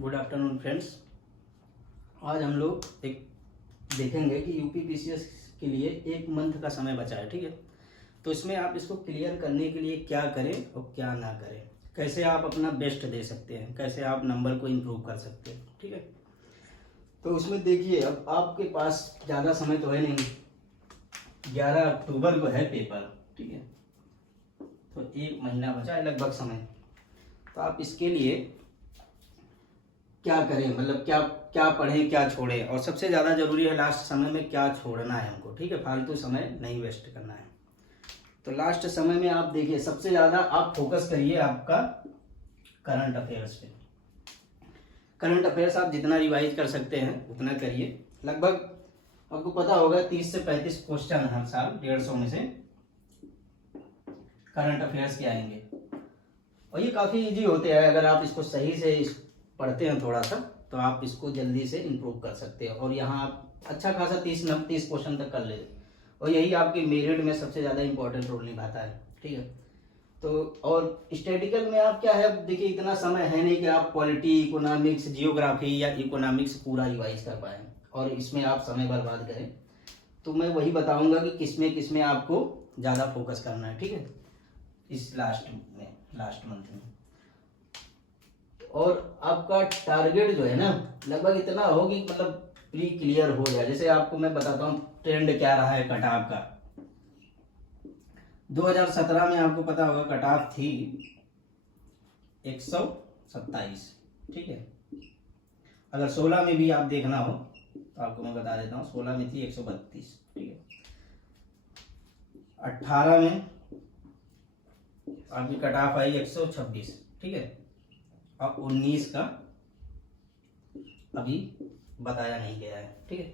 Good afternoon friends. आज हम लोग एक देखेंगे कि यूपी पीसीएस के लिए एक मंथ का समय बचा है। ठीक है, तो इसमें आप इसको क्लियर करने के लिए क्या करें और क्या ना करें, कैसे आप अपना बेस्ट दे सकते हैं, कैसे आप नंबर को इम्प्रूव कर सकते हैं। ठीक है, तो उसमें देखिए अब आपके पास ज़्यादा समय तो है नहीं, 11 अक्टूबर को है पेपर। ठीक है, तो एक महीना बचा है लगभग समय। तो आप इसके लिए क्या करें, मतलब क्या क्या पढ़ें क्या छोड़ें, और सबसे ज़्यादा ज़रूरी है लास्ट समय में क्या छोड़ना है हमको। ठीक है, फालतू समय नहीं वेस्ट करना है। तो लास्ट समय में आप देखिए सबसे ज़्यादा आप फोकस करिए आपका करंट अफेयर्स पे। करंट अफेयर्स आप जितना रिवाइज कर सकते हैं उतना करिए। लगभग आपको पता होगा 30 से 35 क्वेश्चन हर साल 150 में से करंट अफेयर्स के आएंगे, और ये काफ़ी इजी होते हैं। अगर आप इसको सही से पढ़ते हैं थोड़ा सा, तो आप इसको जल्दी से इम्प्रूव कर सकते हैं, और यहाँ आप अच्छा खासा 30 क्वेश्चन तक कर लेते, और यही आपके मेरिट में सबसे ज़्यादा इंपॉर्टेंट रोल निभाता है। ठीक है, तो और स्टैटिकल में आप क्या है, देखिए इतना समय है नहीं कि आप पॉलिटी, इकोनॉमिक्स, जियोग्राफी या इकोनॉमिक्स पूरा रिवाइज कर पाएँ और इसमें आप समय बर्बाद करें। तो मैं वही बताऊंगा कि किसमें आपको ज़्यादा फोकस करना है। ठीक है, इस लास्ट मंथ में। और आपका टारगेट जो है ना, लगभग इतना हो कि मतलब प्री क्लियर हो जाए। जैसे आपको मैं बताता हूँ ट्रेंड क्या रहा है कट ऑफ का। 2017 में आपको पता होगा कट ऑफ थी 127। ठीक है, अगर 16 में भी आप देखना हो तो आपको मैं बता देता हूँ, 16 में थी 132। ठीक है, 18 में आपकी कट ऑफ आई 126। ठीक है, अब 19 का अभी बताया नहीं गया है। ठीक है,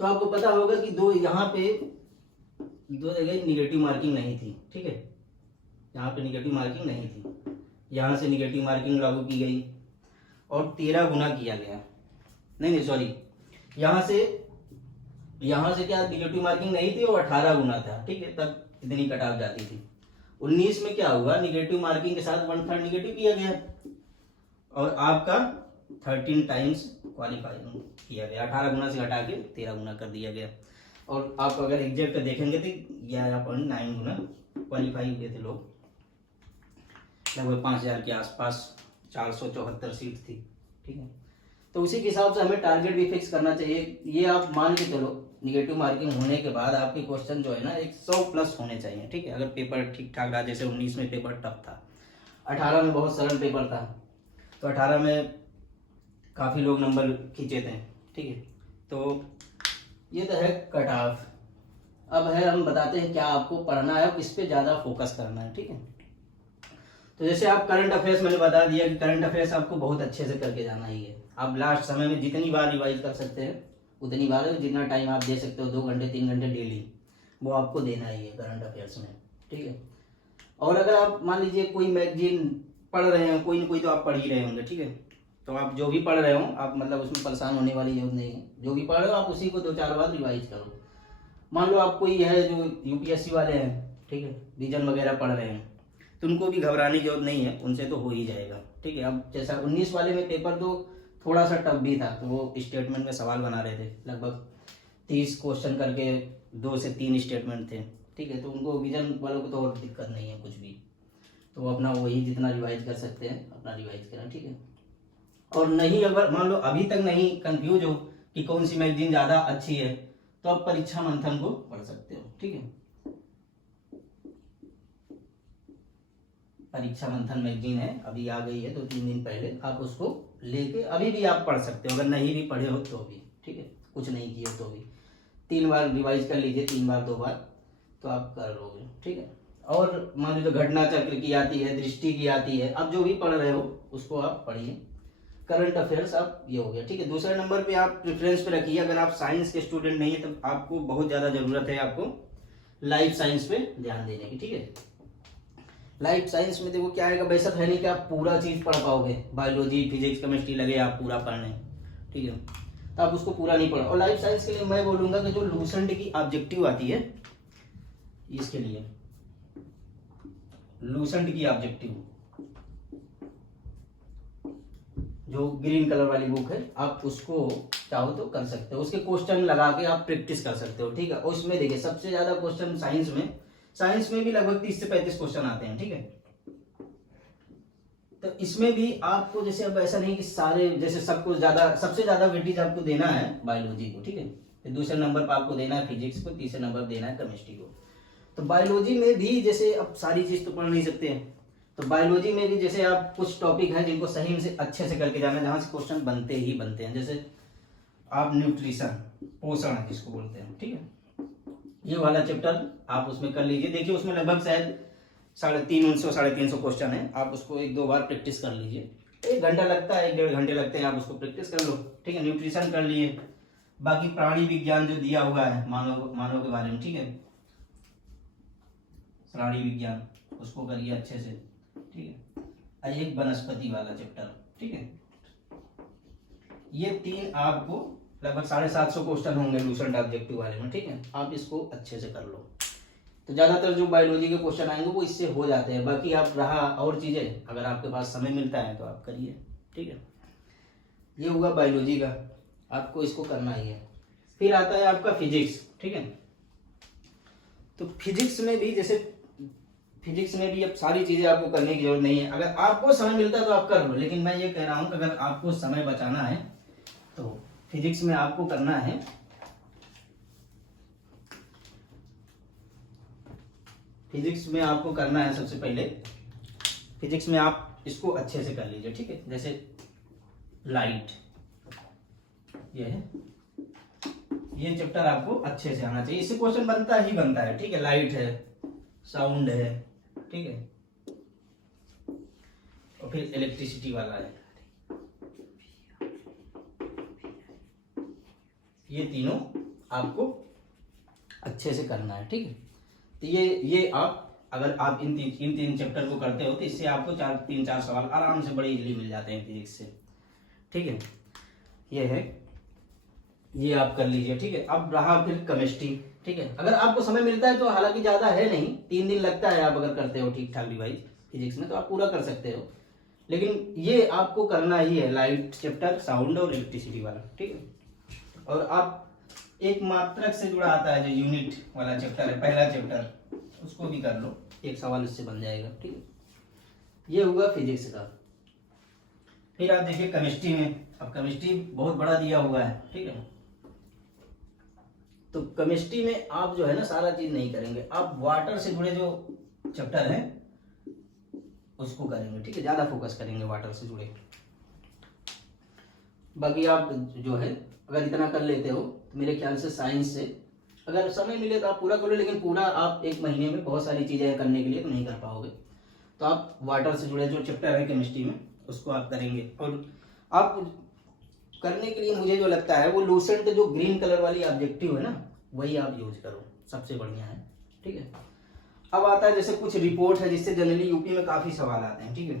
तो आपको पता होगा कि यहाँ पे दो जगह निगेटिव मार्किंग नहीं थी। ठीक है, यहाँ पे निगेटिव मार्किंग नहीं थी, यहाँ से निगेटिव मार्किंग लागू की गई और 13 गुना किया गया। नहीं सॉरी, यहाँ से क्या निगेटिव मार्किंग नहीं थी और 18 गुना था। ठीक है, तब इतनी कट ऑफ जाती थी। 19 में क्या हुआ, निगेटिव मार्किंग के साथ 1/3 निगेटिव किया गया और आपका 13 टाइम्स क्वालिफाई किया गया। 18 गुना से हटा के 13 गुना कर दिया गया, और आप अगर एग्जैक्ट देखेंगे तो 11.9 गुना क्वालिफाई हुए थे लोग। लगभग 5000 के आसपास 474 सीट थी। ठीक है, तो उसी के हिसाब से हमें टारगेट भी फिक्स करना चाहिए। ये आप मान के चलो निगेटिव मार्किंग होने के बाद आपके क्वेश्चन जो है ना 100 प्लस होने चाहिए। ठीक है, अगर पेपर ठीक ठाक रहा, जैसे 19 में पेपर टफ था, 18 में बहुत सरल पेपर था, तो 18 में काफ़ी लोग नंबर खींचे थे। ठीक है, तो ये तो है कट ऑफ। अब है हम बताते हैं क्या आपको पढ़ना है, किस पे ज़्यादा फोकस करना है। ठीक है, तो जैसे आप करंट अफेयर्स, मैंने बता दिया कि करंट अफेयर्स आपको बहुत अच्छे से करके जाना ही है। आप लास्ट समय में जितनी बार रिवाइज कर सकते हैं उतनी बार, जितना टाइम आप दे सकते हो 2 घंटे 3 घंटे डेली, वो आपको देना ही है करंट अफेयर्स में। ठीक है, और अगर आप मान लीजिए कोई मैगजीन पढ़ रहे हैं, कोई ना कोई तो आप पढ़ ही रहे होंगे। ठीक है, तो आप जो भी पढ़ रहे हो आप मतलब उसमें परेशान होने वाली जरूरत नहीं है। जो भी पढ़ रहे हो आप उसी को 2-4 बार रिवाइज करो। मान लो आप कोई है जो यूपीएससी वाले हैं, ठीक है, रीजन वगैरह पढ़ रहे हैं, तो उनको भी घबराने की जरूरत नहीं है, उनसे तो हो ही जाएगा। ठीक है, अब जैसा 19 वाले में पेपर तो थोड़ा सा टफ भी था, तो वो स्टेटमेंट में सवाल बना रहे थे, लगभग 30 क्वेश्चन करके 2 से 3 स्टेटमेंट थे। ठीक है, तो उनको विजन वालों को तो और दिक्कत नहीं है कुछ भी, तो वो अपना वही जितना रिवाइज कर सकते हैं अपना रिवाइज करें। ठीक है, और नहीं अगर मान लो अभी तक नहीं कंफ्यूज हो कि कौन सी मैगजीन ज़्यादा अच्छी है, तो आप परीक्षा मंथन को पढ़ सकते हो। ठीक है, परीक्षा मंथन मैगजीन है, अभी आ गई है 2-3 दिन पहले, आप उसको लेके अभी भी आप पढ़ सकते हो, अगर नहीं भी पढ़े हो तो भी। ठीक है, कुछ नहीं किए तो भी 3 बार रिवाइज कर लीजिए, 3 बार 2 बार, तो आप कर लोगे। ठीक है, और मान लीजिए घटना चक्र की आती है, दृष्टि की आती है, आप जो भी पढ़ रहे हो उसको आप पढ़िए। करंट अफेयर्स आप ये हो गया। ठीक है, दूसरे नंबर पे आप प्रेफरेंस पे रखिए, अगर आप साइंस के स्टूडेंट नहीं है तो आपको बहुत ज़्यादा ज़रूरत है आपको लाइफ साइंस पे ध्यान देने की। ठीक है, लाइफ साइंस में देखो क्या है, वैसा है नहीं कि आप पूरा चीज़ पढ़ पाओगे, बायोलॉजी फिजिक्स केमिस्ट्री लगे आप पूरा पढ़ने। ठीक है, तो आप उसको पूरा नहीं पढ़ो। और लाइफ साइंस के लिए मैं बोलूँगा कि जो लूसेंट की ऑब्जेक्टिव आती है, इसके लिए लूसेंट की ऑब्जेक्टिव जो ग्रीन कलर वाली बुक है, आप उसको चाहो तो कर सकते हो, उसके क्वेश्चन लगा के आप प्रैक्टिस कर सकते हो, ठीक है। और उसमें देखिए सबसे ज्यादा क्वेश्चन साइंस में भी लगभग 30 से 35 क्वेश्चन आते हैं, ठीक है। तो इसमें भी आपको जैसे अब ऐसा नहीं कि सारे जैसे सबको ज्यादा सबसे ज्यादा वेटेज आपको देना है बायोलॉजी को, ठीक है। फिर दूसरे नंबर पर आपको देना है फिजिक्स को, तीसरे नंबर पर देना है केमिस्ट्री को। तो बायोलॉजी में भी जैसे अब सारी चीज तो पढ़ नहीं सकते हैं, तो बायोलॉजी में भी जैसे आप कुछ टॉपिक हैं जिनको सही से अच्छे से करके जाना है, जहां से क्वेश्चन बनते ही बनते हैं। जैसे आप न्यूट्रिशन, पोषण किसको बोलते हैं, ठीक है, ये वाला चैप्टर आप उसमें कर लीजिए। देखिए उसमें लगभग शायद 350-350 क्वेश्चन है, आप उसको 1-2 बार प्रैक्टिस कर लीजिए। 1 घंटा लगता है, 1-1.5 घंटे लगते हैं, आप उसको प्रैक्टिस कर लो, ठीक है। न्यूट्रिशन कर लिए, बाकी प्राणी विज्ञान जो दिया हुआ है मानव के बारे में, ठीक है, प्राणी विज्ञान उसको करिए अच्छे से, ठीक है। और एक वनस्पति वाला चैप्टर, ठीक है। ये 3 आपको लगभग 750 क्वेश्चन होंगे लूसेंट ऑब्जेक्टिव वाले में, ठीक है। आप इसको अच्छे से कर लो, तो ज्यादातर जो बायोलॉजी के क्वेश्चन आएंगे वो इससे हो जाते हैं। बाकी आप रहा और चीजें, अगर आपके पास समय मिलता है तो आप करिए, ठीक है। ये हुआ बायोलॉजी का, आपको इसको करना ही है। फिर आता है आपका फिजिक्स, ठीक है। तो फिजिक्स में भी अब सारी चीजें आपको करने की जरूरत नहीं है। अगर आपको समय मिलता है तो आप कर लो, लेकिन मैं ये कह रहा हूं कि अगर आपको समय बचाना है तो फिजिक्स में आपको करना है, सबसे पहले फिजिक्स में आप इसको अच्छे से कर लीजिए, ठीक है। जैसे लाइट, ये चैप्टर आपको अच्छे से आना चाहिए, इससे क्वेश्चन बनता है, ठीक है। लाइट है, साउंड है, ठीक है, और फिर इलेक्ट्रिसिटी वाला है, ये तीनों आपको अच्छे से करना है, ठीक है। तो ये आप अगर आप इन तीन चैप्टर को करते हो तो इससे आपको 3-4 सवाल आराम से बड़े इजीली मिल जाते हैं फिजिक्स से, ठीक है। ये आप कर लीजिए, ठीक है। अब रहा फिर केमिस्ट्री, ठीक है। अगर आपको समय मिलता है तो, हालांकि ज्यादा है नहीं, 3 दिन लगता है, आप अगर करते हो ठीक ठाक डिवाइस फिजिक्स में तो आप पूरा कर सकते हो, लेकिन ये आपको करना ही है, लाइट चैप्टर, साउंड और इलेक्ट्रिसिटी वाला, ठीक है। और आप एक मात्रक से जुड़ा आता है जो यूनिट वाला चैप्टर है, पहला चैप्टर, उसको भी कर लो, एक सवाल इससे बन जाएगा, ठीक है। ये हुआ फिजिक्स का। फिर आप देखिए केमिस्ट्री में, अब केमिस्ट्री बहुत बड़ा दिया हुआ है, ठीक है। तो केमिस्ट्री में आप जो है ना सारा चीज नहीं करेंगे, आप वाटर से जुड़े जो चैप्टर है उसको करेंगे, ठीक है। ज्यादा फोकस करेंगे वाटर से जुड़े। बाकी आप जो है अगर इतना कर लेते हो तो मेरे ख्याल से साइंस से अगर समय मिले तो आप पूरा कर लो, लेकिन पूरा आप 1 महीने में बहुत सारी चीजें करने के लिए तो नहीं कर पाओगे। तो आप वाटर से जुड़े जो चैप्टर है केमिस्ट्री में उसको आप करेंगे। और आप करने के लिए मुझे जो लगता है वो लूसेंट जो ग्रीन कलर वाली ऑब्जेक्टिव है ना, वही आप यूज करो, सबसे बढ़िया है, ठीक है। अब आता है जैसे कुछ रिपोर्ट है जिससे जनरली यूपी में काफी सवाल आते हैं, ठीक है।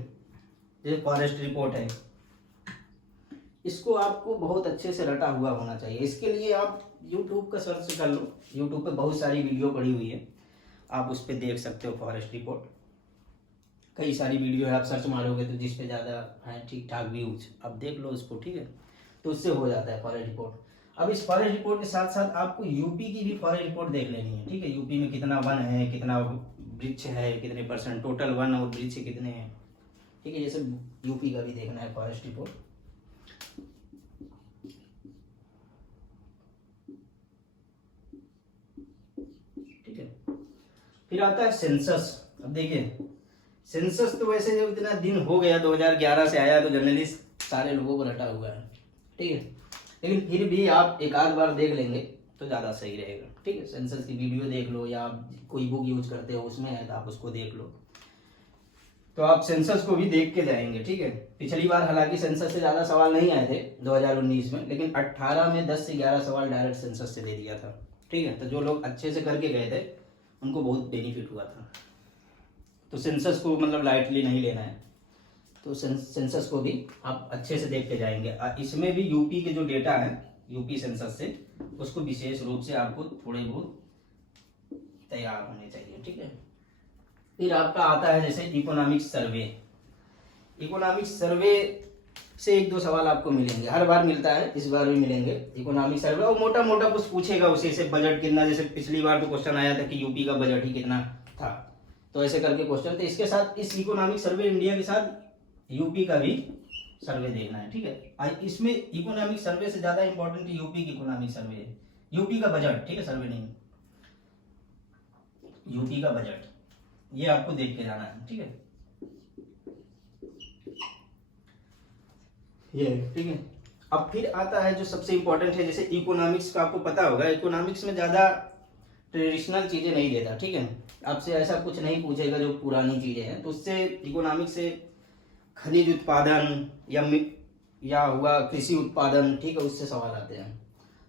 जैसे फॉरेस्ट रिपोर्ट है, इसको आपको बहुत अच्छे से रटा हुआ होना चाहिए। इसके लिए आप यूट्यूब का सर्च कर लो, यूट्यूब पे बहुत सारी वीडियो पड़ी हुई है, आप उस पर देख सकते हो फॉरेस्ट रिपोर्ट। कई सारी वीडियो है, आप सर्च मारोगे तो जिस पे ज़्यादा है ठीक ठाक व्यूज, आप देख लो उसको, ठीक है। तो उससे हो जाता है फॉरेस्ट रिपोर्ट। अब इस फॉरेस्ट रिपोर्ट के साथ साथ आपको यूपी की भी फॉरेस्ट रिपोर्ट देख लेनी है, ठीक है। यूपी में कितना वन है, कितना वृक्ष है, कितने % टोटल वन और वृक्ष कितने हैं, ठीक है। ये सब यूपी का भी देखना है फॉरेस्ट रिपोर्ट। ठीक है। फिर आता है सेंसस। अब देखिए सेंसस तो वैसे जब इतना दिन हो गया 2011 से आया तो जर्नली सारे लोगों को रटा हुआ है, ठीक है। लेकिन फिर भी आप एक आध बार देख लेंगे तो ज़्यादा सही रहेगा, ठीक है। सेंसस की वीडियो देख लो, या कोई बुक यूज करते हो उसमें है तो आप उसको देख लो, तो आप सेंसस को भी देख के जाएंगे, ठीक है। पिछली बार हालांकि सेंसस से ज़्यादा सवाल नहीं आए थे 2019 में, लेकिन 18 में 10 से 11 सवाल डायरेक्ट सेंसस से दे दिया था, ठीक है। तो जो लोग अच्छे से करके गए थे उनको बहुत बेनिफिट हुआ था। तो सेंसस को मतलब लाइटली नहीं लेना है, तो सेंसस को भी आप अच्छे से देख के जाएंगे। इसमें भी यूपी के जो डेटा है यूपी सेंसस से, उसको विशेष रूप से आपको थोड़े बहुत तैयार होने चाहिए, ठीक है। फिर आपका आता है जैसे इकोनॉमिक सर्वे। इकोनॉमिक सर्वे से 1-2 सवाल आपको मिलेंगे, हर बार मिलता है, इस बार भी मिलेंगे इकोनॉमिक सर्वे। और मोटा मोटा कुछ पूछेगा उसी से, बजट कितना, जैसे पिछली बार तो क्वेश्चन आया था कि यूपी का बजट ही कितना था, तो ऐसे करके क्वेश्चन। तो इसके साथ इस इकोनॉमिक सर्वे इंडिया के साथ यूपी का भी सर्वे देखना है, ठीक है। इसमें इकोनॉमिक सर्वे से ज्यादा इंपॉर्टेंट यूपी की इकोनॉमिक सर्वे है, यूपी का बजट, ठीक है, सर्वे नहीं, यूपी का बजट, ये आपको देख के जाना है, ठीक है, ये ठीक है। अब फिर आता है जो सबसे इंपॉर्टेंट है, जैसे इकोनॉमिक्स का आपको पता होगा, इकोनॉमिक्स में ज्यादा ट्रेडिशनल चीजें नहीं देता, ठीक है, आपसे ऐसा कुछ नहीं पूछेगा जो पुरानी चीजें हैं। तो उससे इकोनॉमिक्स से खनिज उत्पादन या हुआ कृषि उत्पादन, ठीक है, उससे सवाल आते हैं,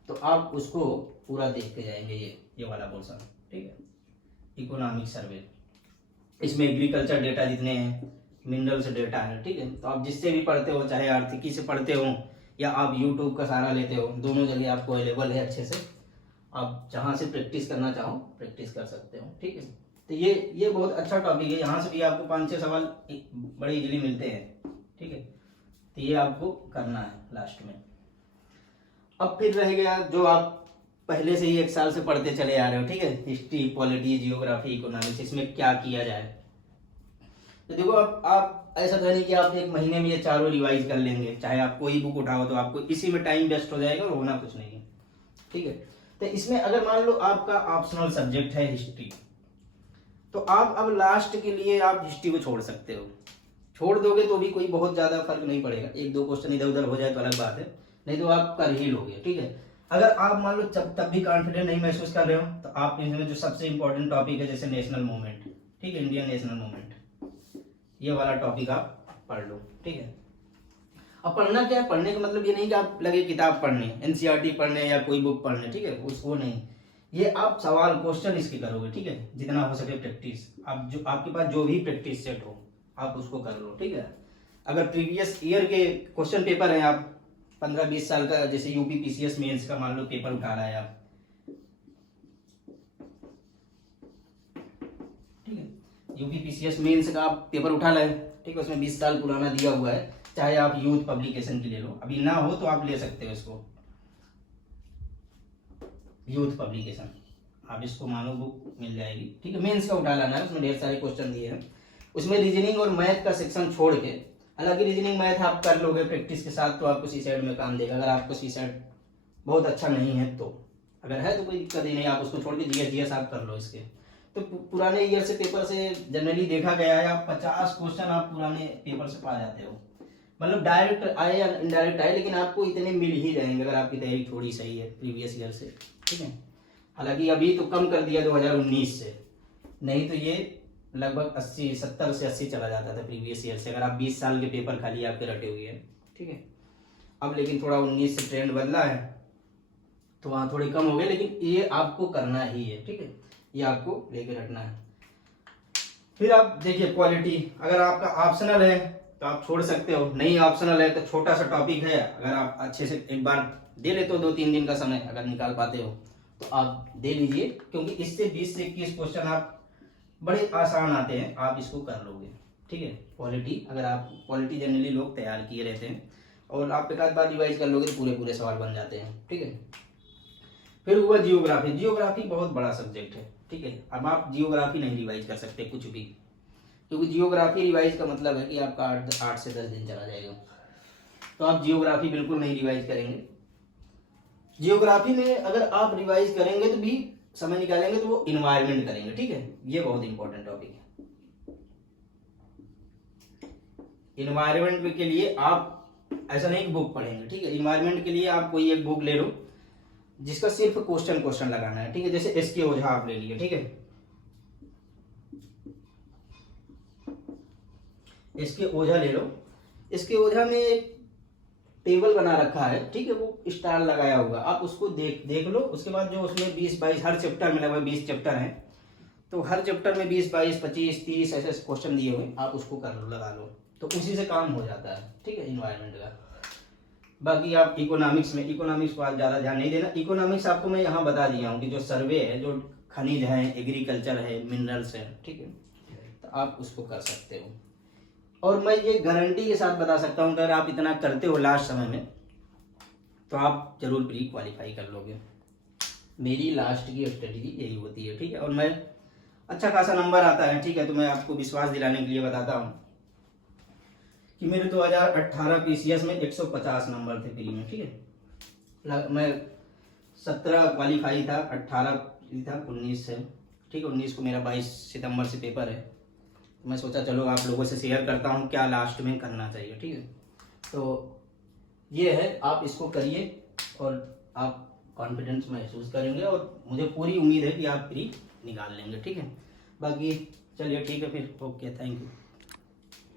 तो आप उसको पूरा देख के जाएंगे, ये वाला पोर्शन, ठीक है, इकोनॉमिक सर्वे। इसमें एग्रीकल्चर डेटा जितने हैं, मिनरल्स डेटा है, ठीक है। तो आप जिससे भी पढ़ते हो, चाहे आर्थिकी से पढ़ते हो या आप यूट्यूब का सहारा लेते हो, दोनों जगह आपको अवेलेबल है अच्छे से, आप जहाँ से प्रैक्टिस करना चाहो प्रैक्टिस कर सकते हो, ठीक है। तो ये बहुत अच्छा टॉपिक है, यहाँ से भी आपको 5-6 सवाल बड़े इजीली मिलते हैं, ठीक है। तो ये आपको करना है लास्ट में। अब फिर रह गया जो आप पहले से ही 1 साल से पढ़ते चले आ रहे हो, ठीक है, हिस्ट्री, पॉलिटी, जियोग्राफी, इकोनॉमिक्स, इसमें क्या किया जाए। तो देखो आप ऐसा तो नहीं कि आप 1 महीने में ये चारों रिवाइज कर लेंगे, चाहे आप कोई बुक उठाओ तो आपको इसी में टाइम वेस्ट हो जाएगा और होना कुछ नहीं है, ठीक है। तो इसमें अगर मान लो आपका ऑप्शनल सब्जेक्ट है हिस्ट्री, तो आप अब लास्ट के लिए आप हिस्ट्री को छोड़ सकते हो, छोड़ दोगे तो भी कोई बहुत ज्यादा फर्क नहीं पड़ेगा, 1-2 क्वेश्चन इधर उधर हो जाए तो अलग बात है, नहीं तो आप कर ही लोगे, ठीक है। अगर आप मान लो तब भी कॉन्फिडेंट नहीं महसूस कर रहे हो, तो आप इसमें जो सबसे इंपॉर्टेंट टॉपिक है, जैसे नेशनल मूवमेंट, ठीक है, इंडियन नेशनल मूवमेंट, ये वाला टॉपिक आप पढ़ लो, ठीक है। अब पढ़ना क्या है, पढ़ने का मतलब ये नहीं कि आप लगे किताब पढ़ने, एनसीईआरटी पढ़ने या कोई बुक पढ़ने, ठीक है, उसको नहीं, ये आप सवाल क्वेश्चन इसके करोगे, ठीक है, जितना हो सके प्रैक्टिस, आप जो आपके पास जो भी प्रैक्टिस सेट हो आप उसको कर लो, ठीक है। अगर प्रीवियस ईयर के क्वेश्चन पेपर हैं, आप 15-20 साल का, जैसे यूपी पीसीएस मेंस का मान लो पेपर उठा रहा है आप, ठीक है, यूपी पीसीएस मेंस का आप पेपर उठा लाए, ठीक है, उसमें 20 साल पुराना दिया हुआ है, चाहे आप यूथ पब्लिकेशन की ले लो, अभी ना हो तो आप ले सकते हो इसको, यूथ पब्लिकेशन, आप इसको मानो बुक मिल जाएगी, ठीक है, मेंस का उठा लाना है, उसमें ढेर सारे क्वेश्चन दिए हैं, उसमें रीजनिंग और मैथ का सेक्शन छोड़ के, हालांकि रीजनिंग मैथ आप कर लोगे प्रैक्टिस के साथ तो आपको सीसैट में काम देगा, अगर आपको सीसैट बहुत अच्छा नहीं है तो, अगर है तो कोई दिक्कत ही नहीं, आप उसको छोड़ के जीएस आप कर लो इसके। तो पुराने ईयर से पेपर से जनरली देखा गया है, आप 50 क्वेश्चन आप पुराने पेपर से पा जाते हो, मतलब डायरेक्ट आए या इनडायरेक्ट आए, लेकिन आपको इतने मिल ही जाएंगे अगर आपकी तैयारी थोड़ी सही है प्रीवियस ईयर से, ठीक है। हालांकि अभी तो कम कर दिया 2019 से, नहीं तो ये लगभग 70 से 80 चला जाता था प्रीवियस ईयर से, अगर आप 20 साल के पेपर खाली आपके रटे हुए हैं, ठीक है। अब लेकिन थोड़ा 19 से ट्रेंड बदला है तो वहाँ थोड़े कम हो गए, लेकिन ये आपको करना ही है, ठीक है, ये आपको लेके रखना है। फिर आप देखिए पॉलिटी, अगर आपका ऑप्शनल है तो आप छोड़ सकते हो, नहीं ऑप्शनल है तो छोटा सा टॉपिक है, अगर आप अच्छे से एक बार दे लेते हो 2-3 दिन का समय अगर निकाल पाते हो तो आप दे लीजिए, क्योंकि इससे 20 से 21 क्वेश्चन आप बड़े आसान आते हैं, आप इसको कर लोगे, ठीक है। पॉलिटी, अगर आप पॉलिटी जनरली लोग तैयार किए रहते हैं और आप एक आध बार रिवाइज कर लोगे तो पूरे पूरे सवाल बन जाते हैं, ठीक है। फिर हुआ जियोग्राफी, जियोग्राफी बहुत बड़ा सब्जेक्ट है, ठीक है। अब आप जियोग्राफी नहीं रिवाइज कर सकते कुछ भी, क्योंकि जियोग्राफी रिवाइज का मतलब है कि आपका 8 से 10 दिन चला जाएगा, तो आप जियोग्राफी बिल्कुल नहीं रिवाइज करेंगे। जियोग्राफी में अगर आप रिवाइज करेंगे तो भी समय निकालेंगे तो वो इन्वायरमेंट करेंगे, ठीक है, ये बहुत इंपॉर्टेंट टॉपिक है। इन्वायरमेंट के लिए आप ऐसा नहीं बुक पढ़ेंगे, ठीक है, इन्वायरमेंट के लिए आप कोई एक बुक ले लो जिसका सिर्फ क्वेश्चन लगाना है, ठीक है, जैसे एसके ओझा आप ले लिए, ठीक है, इसके ओझा ले लो, इसके ओझा में एक टेबल बना रखा है, ठीक है, वो स्टार लगाया हुआ, आप उसको देख लो, उसके बाद जो उसमें 20-22 हर चैप्टर में लगभग 20 चैप्टर हैं, तो हर चैप्टर में 20-22 25-30 ऐसे क्वेश्चन दिए हुए, आप उसको कर लो, लगा लो, तो उसी से काम हो जाता है, ठीक है, इन्वायरमेंट का। बाकी आप इकोनॉमिक्स में, इकोनॉमिक्स को आप ज़्यादा ध्यान नहीं देना, इकोनॉमिक्स आपको मैं यहाँ बता दिया हूँ कि जो सर्वे है, जो खनिज है, एग्रीकल्चर है, मिनरल्स है, ठीक है, तो आप उसको कर सकते हो। और मैं ये गारंटी के साथ बता सकता हूँ अगर आप इतना करते हो लास्ट समय में तो आप जरूर प्री क्वालिफाई कर लोगे। मेरी लास्ट की स्ट्रेटजी यही होती है, ठीक है। और मैं अच्छा खासा नंबर आता है, ठीक है। तो मैं आपको विश्वास दिलाने के लिए बताता हूँ कि मेरे 2018 पीसीएस में 150 नंबर थे प्री में, ठीक है। मैं 17 क्वालिफाई था, 18 था, 19 है, ठीक है। 19 को मेरा 22 सितंबर से पेपर है। तो मैं सोचा चलो आप लोगों से शेयर करता हूँ क्या लास्ट में करना चाहिए, ठीक है। तो ये है, आप इसको करिए और आप कॉन्फिडेंस महसूस करेंगे और मुझे पूरी उम्मीद है कि आप प्री निकाल लेंगे, ठीक है। बाकी चलिए ठीक है फिर, ओके, थैंक यू।